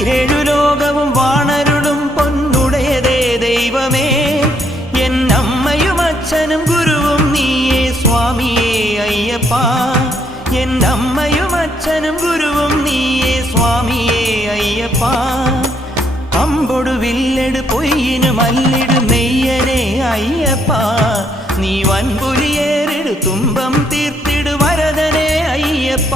ഈരേഴു ലോകവും വാണരുളും പൊന്നുടയതേ ദൈവമേ എന്നമ്മയും അച്ഛനും ഗുരുവും നീയേ സ്വാമിയേ അയ്യപ്പ എന്നമ്മയും അച്ഛനും ഗുരുവും നീയേ സ്വാമിയേ അയ്യപ്പ അമ്പൊടു വില്ലെടു പൊയ്യിനു മല്ലിടു നെയ്യനെ അയ്യപ്പ നീ വൻപുലിയേറിടു തുമ്പം തീർത്തിടു വരദനെ അയ്യപ്പ